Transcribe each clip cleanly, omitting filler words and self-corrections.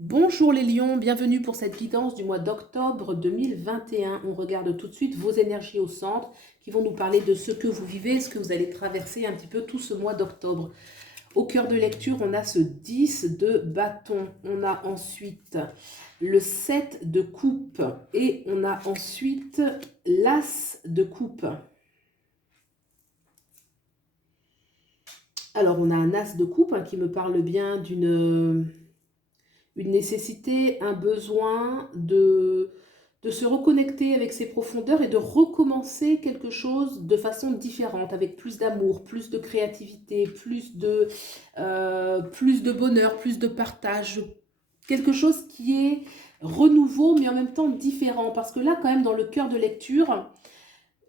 Bonjour les lions, bienvenue pour cette guidance du mois d'octobre 2021. On regarde tout de suite vos énergies au centre qui vont nous parler de ce que vous vivez, ce que vous allez traverser un petit peu tout ce mois d'octobre. Au cœur de lecture, on a ce 10 de bâton. On a ensuite le 7 de coupe et on a ensuite l'as de coupe. Alors, on a un as de coupe qui me parle bien d'une une nécessité, un besoin de se reconnecter avec ses profondeurs et de recommencer quelque chose de façon différente, avec plus d'amour, plus de créativité, plus de bonheur, plus de partage. Quelque chose qui est renouveau, mais en même temps différent. Parce que là, quand même, dans le cœur de lecture,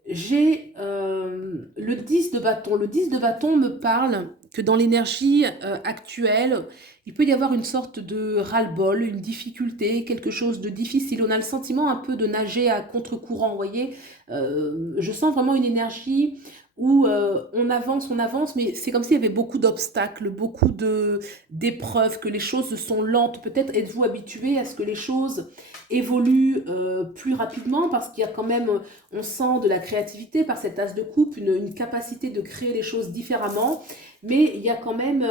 j'ai le 10 de bâton. Le 10 de bâton me parle que dans l'énergie actuelle, il peut y avoir une sorte de ras-le-bol, une difficulté, quelque chose de difficile. On a le sentiment un peu de nager à contre-courant, vous voyez. Je sens vraiment une énergie où on avance, mais c'est comme s'il y avait beaucoup d'obstacles, d'épreuves, que les choses sont lentes. Peut-être êtes-vous habitué à ce que les choses évoluent plus rapidement parce qu'il y a quand même on sent de la créativité par cette as de coupe, une capacité de créer les choses différemment, mais il y a quand même,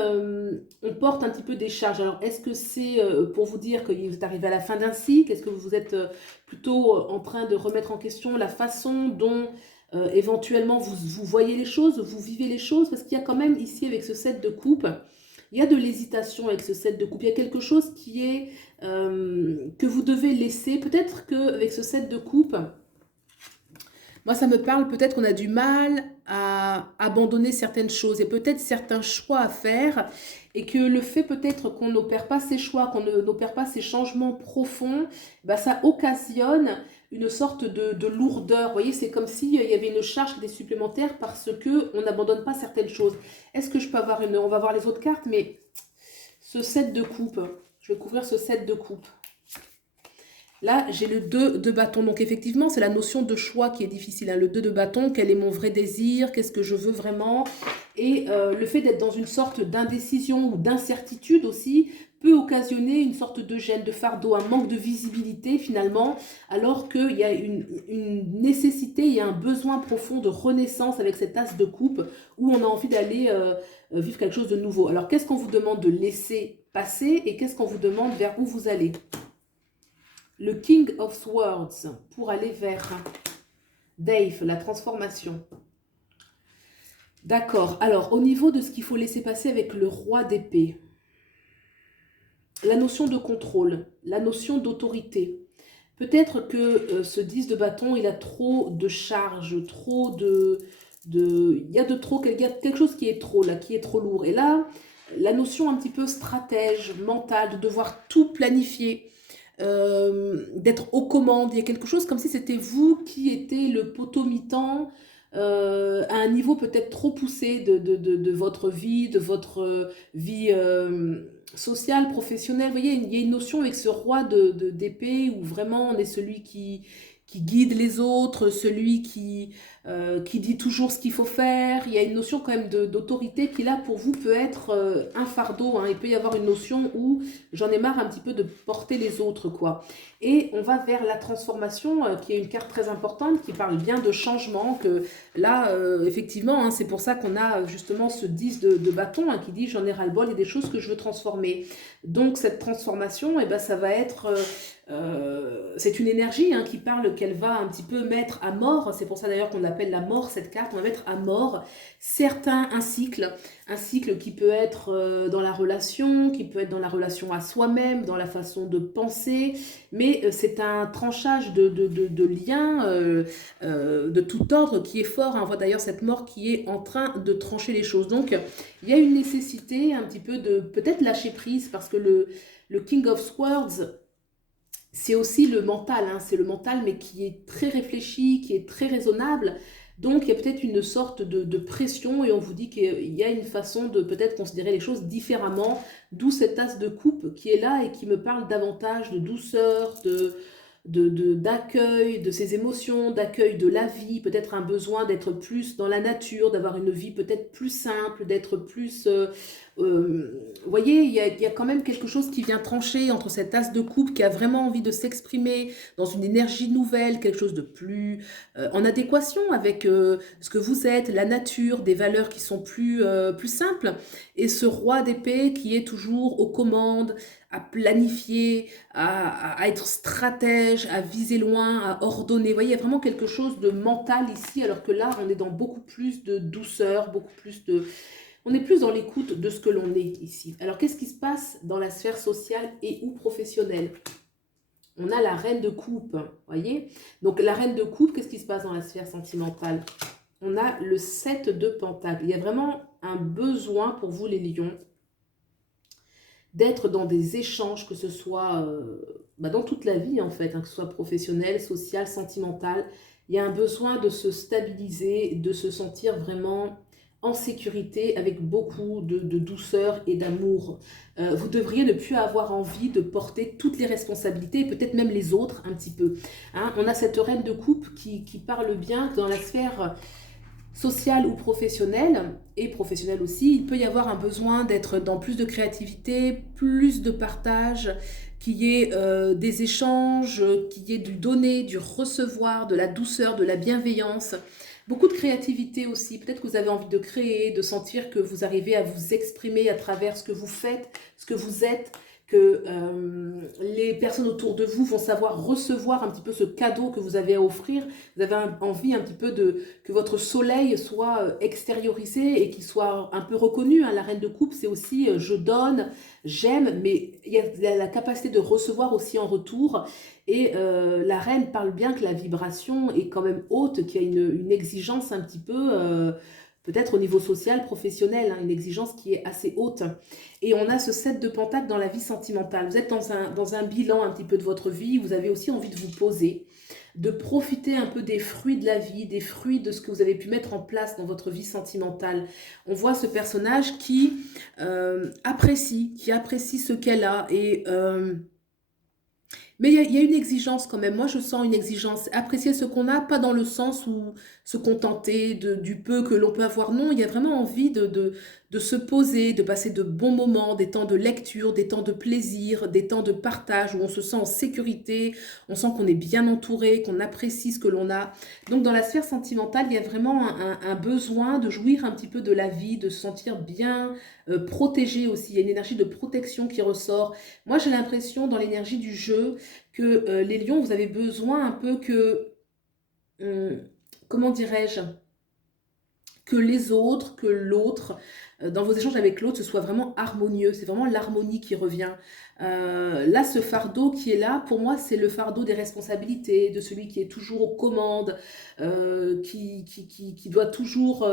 on porte un petit peu des charges. Alors, est-ce que c'est pour vous dire que vous êtes arrivé à la fin d'un cycle? Est-ce que vous êtes plutôt en train de remettre en question la façon dont éventuellement vous voyez les choses, vous vivez les choses? Parce qu'il y a quand même ici, avec ce set de coupe, il y a de l'hésitation avec ce set de coupe. Il y a quelque chose qui est que vous devez laisser. Peut-être qu'avec ce set de coupe, moi, ça me parle, peut-être qu'on a du mal à abandonner certaines choses et peut-être certains choix à faire et que le fait peut-être qu'on n'opère pas ces choix, qu'on n'opère pas ces changements profonds, bah, ça occasionne une sorte de lourdeur. Vous voyez, c'est comme s'il y avait une charge qui était supplémentaire parce qu'on n'abandonne pas certaines choses. Est-ce que je peux avoir une... On va voir les autres cartes, mais ce set de coupe, je vais couvrir ce set de coupe. Là, j'ai le 2 de bâton. Donc, effectivement, c'est la notion de choix qui est difficile. Hein. Le 2 de bâton, quel est mon vrai désir? Qu'est-ce que je veux vraiment? Et le fait d'être dans une sorte d'indécision ou d'incertitude aussi peut occasionner une sorte de gêne, de fardeau, un manque de visibilité finalement, alors qu'il y a une nécessité, il y a un besoin profond de renaissance avec cette as de coupe où on a envie d'aller vivre quelque chose de nouveau. Alors, qu'est-ce qu'on vous demande de laisser passer et qu'est-ce qu'on vous demande vers où vous allez? Le King of Swords pour aller vers Dave, la transformation. D'accord. Alors, au niveau de ce qu'il faut laisser passer avec le roi d'épée, la notion de contrôle, la notion d'autorité. Peut-être que ce 10 de bâton, il a trop de charge, trop il y a de trop, il y a quelque chose qui est trop là, qui est trop lourd. Et là, la notion un petit peu stratège, mentale, de devoir tout planifier, d'être aux commandes. Il y a quelque chose comme si c'était vous qui étiez le potomitan à un niveau peut-être trop poussé de votre vie, de votre vie sociale, professionnelle. Vous voyez, il y a une notion avec ce roi d'épée où vraiment on est celui qui guide les autres, celui qui dit toujours ce qu'il faut faire. Il y a une notion quand même d'autorité qui là pour vous peut être un fardeau. Hein. Il peut y avoir une notion où j'en ai marre un petit peu de porter les autres, quoi. Et on va vers la transformation, qui est une carte très importante, qui parle bien de changement, que là, effectivement, hein, c'est pour ça qu'on a justement ce 10 de bâton hein, qui dit j'en ai ras-le-bol, il y a des choses que je veux transformer. Donc cette transformation, eh ben, ça va être... c'est une énergie hein, qui parle qu'elle va un petit peu mettre à mort, c'est pour ça d'ailleurs qu'on appelle la mort cette carte, on va mettre à mort un cycle qui peut être dans la relation, qui peut être dans la relation à soi-même, dans la façon de penser, mais c'est un tranchage de liens de tout ordre qui est fort. Hein. On voit d'ailleurs cette mort qui est en train de trancher les choses. Donc il y a une nécessité un petit peu de peut-être lâcher prise parce que le King of Swords, c'est aussi le mental, hein, c'est le mental, mais qui est très réfléchi, qui est très raisonnable. Donc, il y a peut-être une sorte de pression et on vous dit qu'il y a une façon de peut-être considérer les choses différemment, d'où cette tasse de coupe qui est là et qui me parle davantage de douceur, d'accueil de ses émotions, d'accueil de la vie, peut-être un besoin d'être plus dans la nature, d'avoir une vie peut-être plus simple, d'être plus Vous voyez, il y a quand même quelque chose qui vient trancher entre cet as de coupe qui a vraiment envie de s'exprimer dans une énergie nouvelle, quelque chose de plus en adéquation avec ce que vous êtes, la nature, des valeurs qui sont plus simples. Et ce roi d'épée qui est toujours aux commandes, à planifier, à être stratège, à viser loin, à ordonner. Vous voyez, il y a vraiment quelque chose de mental ici, alors que là, on est dans beaucoup plus de douceur, beaucoup plus de... On est plus dans l'écoute de ce que l'on est ici. Alors, qu'est-ce qui se passe dans la sphère sociale et ou professionnelle? On a la reine de coupe, voyez. Donc, la reine de coupe, qu'est-ce qui se passe dans la sphère sentimentale? On a le 7 de pentacle. Il y a vraiment un besoin pour vous, les lions, d'être dans des échanges, que ce soit dans toute la vie, en fait, hein, que ce soit professionnel, social, sentimental. Il y a un besoin de se stabiliser, de se sentir vraiment en sécurité, avec beaucoup de douceur et d'amour. Vous devriez ne plus avoir envie de porter toutes les responsabilités, et peut-être même les autres un petit peu. Hein. On a cette reine de coupe qui parle bien dans la sphère sociale ou professionnelle, et professionnelle aussi, il peut y avoir un besoin d'être dans plus de créativité, plus de partage, qu'il y ait des échanges, qu'il y ait du donner, du recevoir, de la douceur, de la bienveillance. Beaucoup de créativité aussi. Peut-être que vous avez envie de créer, de sentir que vous arrivez à vous exprimer à travers ce que vous faites, ce que vous êtes, que les personnes autour de vous vont savoir recevoir un petit peu ce cadeau que vous avez à offrir. Vous avez envie un petit peu que votre soleil soit extériorisé et qu'il soit un peu reconnu. Hein. La reine de coupe, c'est aussi je donne, j'aime, mais il y a la capacité de recevoir aussi en retour. Et la reine parle bien que la vibration est quand même haute, qu'il y a une exigence un petit peu... peut-être au niveau social, professionnel, hein, une exigence qui est assez haute. Et on a ce 7 de pentacle dans la vie sentimentale. Vous êtes dans un bilan un petit peu de votre vie, vous avez aussi envie de vous poser, de profiter un peu des fruits de la vie, des fruits de ce que vous avez pu mettre en place dans votre vie sentimentale. On voit ce personnage qui apprécie ce qu'elle a et... mais il y a une exigence quand même. Moi, je sens une exigence. Apprécier ce qu'on a, pas dans le sens où se contenter du peu que l'on peut avoir. Non, il y a vraiment envie de se poser, de passer de bons moments, des temps de lecture, des temps de plaisir, des temps de partage où on se sent en sécurité, on sent qu'on est bien entouré, qu'on apprécie ce que l'on a. Donc, dans la sphère sentimentale, il y a vraiment un besoin de jouir un petit peu de la vie, de se sentir bien protégé aussi. Il y a une énergie de protection qui ressort. Moi, j'ai l'impression, dans l'énergie du jeu, que les lions, vous avez besoin un peu que, comment dirais-je, que les autres, que l'autre, dans vos échanges avec l'autre, ce soit vraiment harmonieux. C'est vraiment l'harmonie qui revient. Là, ce fardeau qui est là, pour moi, c'est le fardeau des responsabilités, de celui qui est toujours aux commandes, qui doit toujours...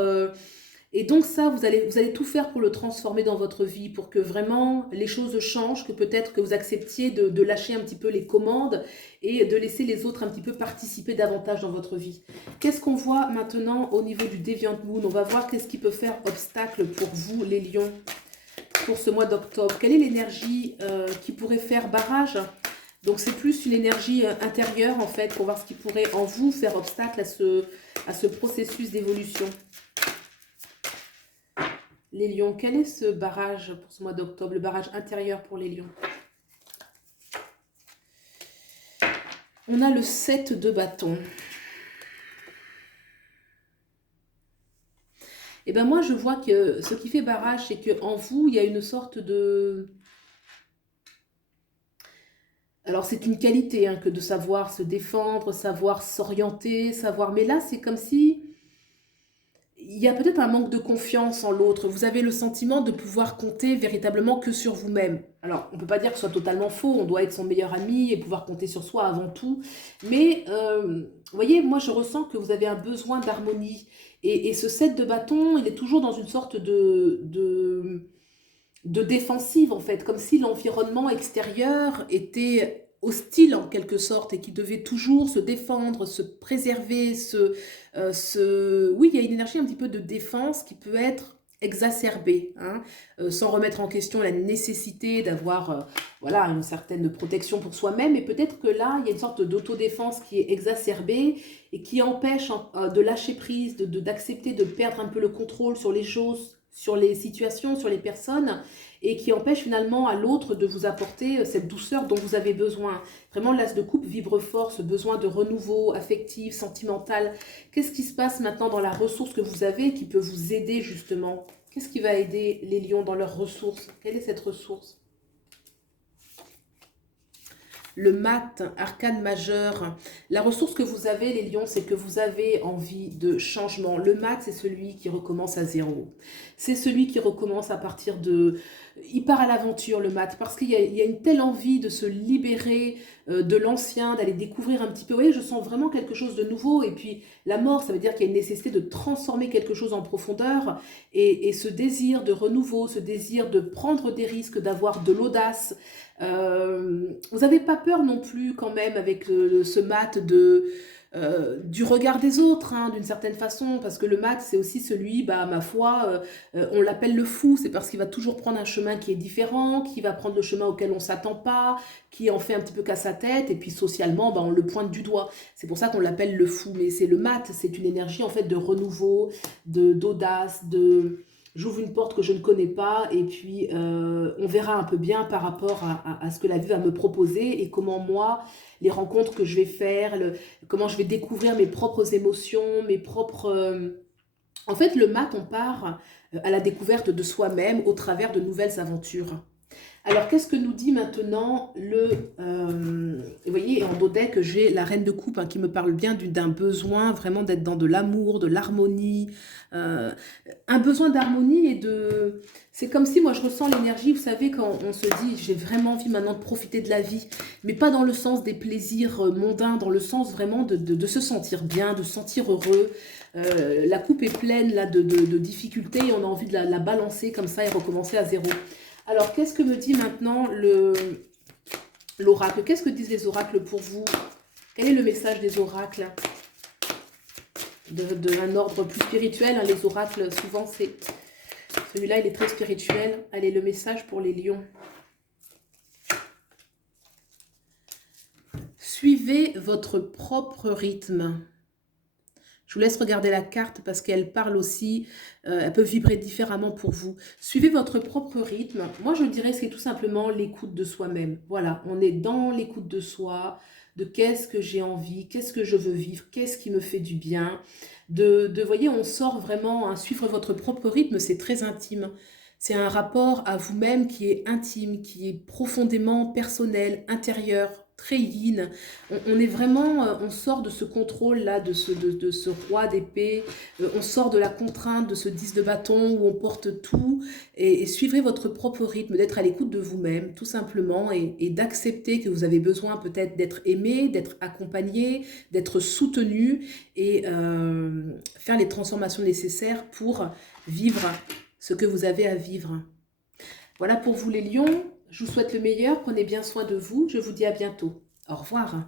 et donc ça, vous allez tout faire pour le transformer dans votre vie, pour que vraiment les choses changent, que peut-être que vous acceptiez de lâcher un petit peu les commandes et de laisser les autres un petit peu participer davantage dans votre vie. Qu'est-ce qu'on voit maintenant au niveau du Deviant Moon? On va voir qu'est-ce qui peut faire obstacle pour vous, les lions, pour ce mois d'octobre. Quelle est l'énergie qui pourrait faire barrage? Donc c'est plus une énergie intérieure en fait, pour voir ce qui pourrait en vous faire obstacle à ce processus d'évolution. Les lions, quel est ce barrage pour ce mois d'octobre, le barrage intérieur pour les lions? On a le 7 de bâton. Et bien moi, je vois que ce qui fait barrage, c'est qu'en vous, il y a une sorte de... Alors c'est une qualité hein, que de savoir se défendre, savoir s'orienter, savoir... Mais là, c'est comme si... Il y a peut-être un manque de confiance en l'autre. Vous avez le sentiment de pouvoir compter véritablement que sur vous-même. Alors, on ne peut pas dire que ce soit totalement faux. On doit être son meilleur ami et pouvoir compter sur soi avant tout. Mais, vous voyez, moi, je ressens que vous avez un besoin d'harmonie. Et ce 7 de bâton, il est toujours dans une sorte de défensive, en fait. Comme si l'environnement extérieur était hostile en quelque sorte et qui devait toujours se défendre, se préserver, oui, il y a une énergie un petit peu de défense qui peut être exacerbée, hein, sans remettre en question la nécessité d'avoir voilà, une certaine protection pour soi-même, et peut-être que là, il y a une sorte d'autodéfense qui est exacerbée et qui empêche de lâcher prise, d'accepter de perdre un peu le contrôle sur les choses, sur les situations, sur les personnes, et qui empêche finalement à l'autre de vous apporter cette douceur dont vous avez besoin. Vraiment, l'as de coupe vibre fort, ce besoin de renouveau affectif, sentimental. Qu'est-ce qui se passe maintenant dans la ressource que vous avez qui peut vous aider justement? Qu'est-ce qui va aider les lions dans leurs ressources? Quelle est cette ressource? Le mat, arcane majeur. La ressource que vous avez, les lions, c'est que vous avez envie de changement. Le mat, c'est celui qui recommence à zéro. C'est celui qui recommence à partir de... Il part à l'aventure, le mat, parce qu'il y a une telle envie de se libérer de l'ancien, d'aller découvrir un petit peu. Vous voyez, je sens vraiment quelque chose de nouveau. Et puis, la mort, ça veut dire qu'il y a une nécessité de transformer quelque chose en profondeur. Et ce désir de renouveau, ce désir de prendre des risques, d'avoir de l'audace. Vous n'avez pas peur non plus quand même avec ce mat du regard des autres, hein, d'une certaine façon, parce que le mat, c'est aussi celui, bah, ma foi, on l'appelle le fou, c'est parce qu'il va toujours prendre un chemin qui est différent, qui va prendre le chemin auquel on ne s'attend pas, qui en fait un petit peu qu'à sa tête, et puis socialement, bah, on le pointe du doigt. C'est pour ça qu'on l'appelle le fou, mais c'est le mat, c'est une énergie en fait de renouveau, d'audace, j'ouvre une porte que je ne connais pas et puis on verra un peu bien par rapport à ce que la vie va me proposer et comment moi, les rencontres que je vais faire, comment je vais découvrir mes propres émotions, mes propres... En fait, le mat, on part à la découverte de soi-même au travers de nouvelles aventures. Alors, qu'est-ce que nous dit maintenant vous voyez, en dos deck, j'ai la reine de coupe hein, qui me parle bien d'un besoin vraiment d'être dans de l'amour, de l'harmonie. Un besoin d'harmonie et de... C'est comme si moi je ressens l'énergie, vous savez, quand on se dit j'ai vraiment envie maintenant de profiter de la vie, mais pas dans le sens des plaisirs mondains, dans le sens vraiment de se sentir bien, de se sentir heureux. La coupe est pleine là, de difficultés et on a envie de la balancer comme ça et recommencer à zéro. Alors, qu'est-ce que me dit maintenant l'oracle? Qu'est-ce que disent les oracles pour vous? Quel est le message des oracles? D'un ordre plus spirituel, hein, les oracles, souvent, c'est... Celui-là, il est très spirituel. Allez, le message pour les lions. Suivez votre propre rythme. Je vous laisse regarder la carte parce qu'elle parle aussi, elle peut vibrer différemment pour vous. Suivez votre propre rythme. Moi, je dirais que c'est tout simplement l'écoute de soi-même. Voilà, on est dans l'écoute de soi, de qu'est-ce que j'ai envie, qu'est-ce que je veux vivre, qu'est-ce qui me fait du bien. Voyez, on sort vraiment, hein, suivre votre propre rythme, c'est très intime. C'est un rapport à vous-même qui est intime, qui est profondément personnel, intérieur, très yin. On est vraiment, on sort de ce contrôle-là, de ce roi d'épée, on sort de la contrainte, de ce 10 de bâton où on porte tout, et suivrez votre propre rythme, d'être à l'écoute de vous-même, tout simplement, et d'accepter que vous avez besoin peut-être d'être aimé, d'être accompagné, d'être soutenu, et faire les transformations nécessaires pour vivre ce que vous avez à vivre. Voilà pour vous les lions, je vous souhaite le meilleur, prenez bien soin de vous, je vous dis à bientôt. Au revoir.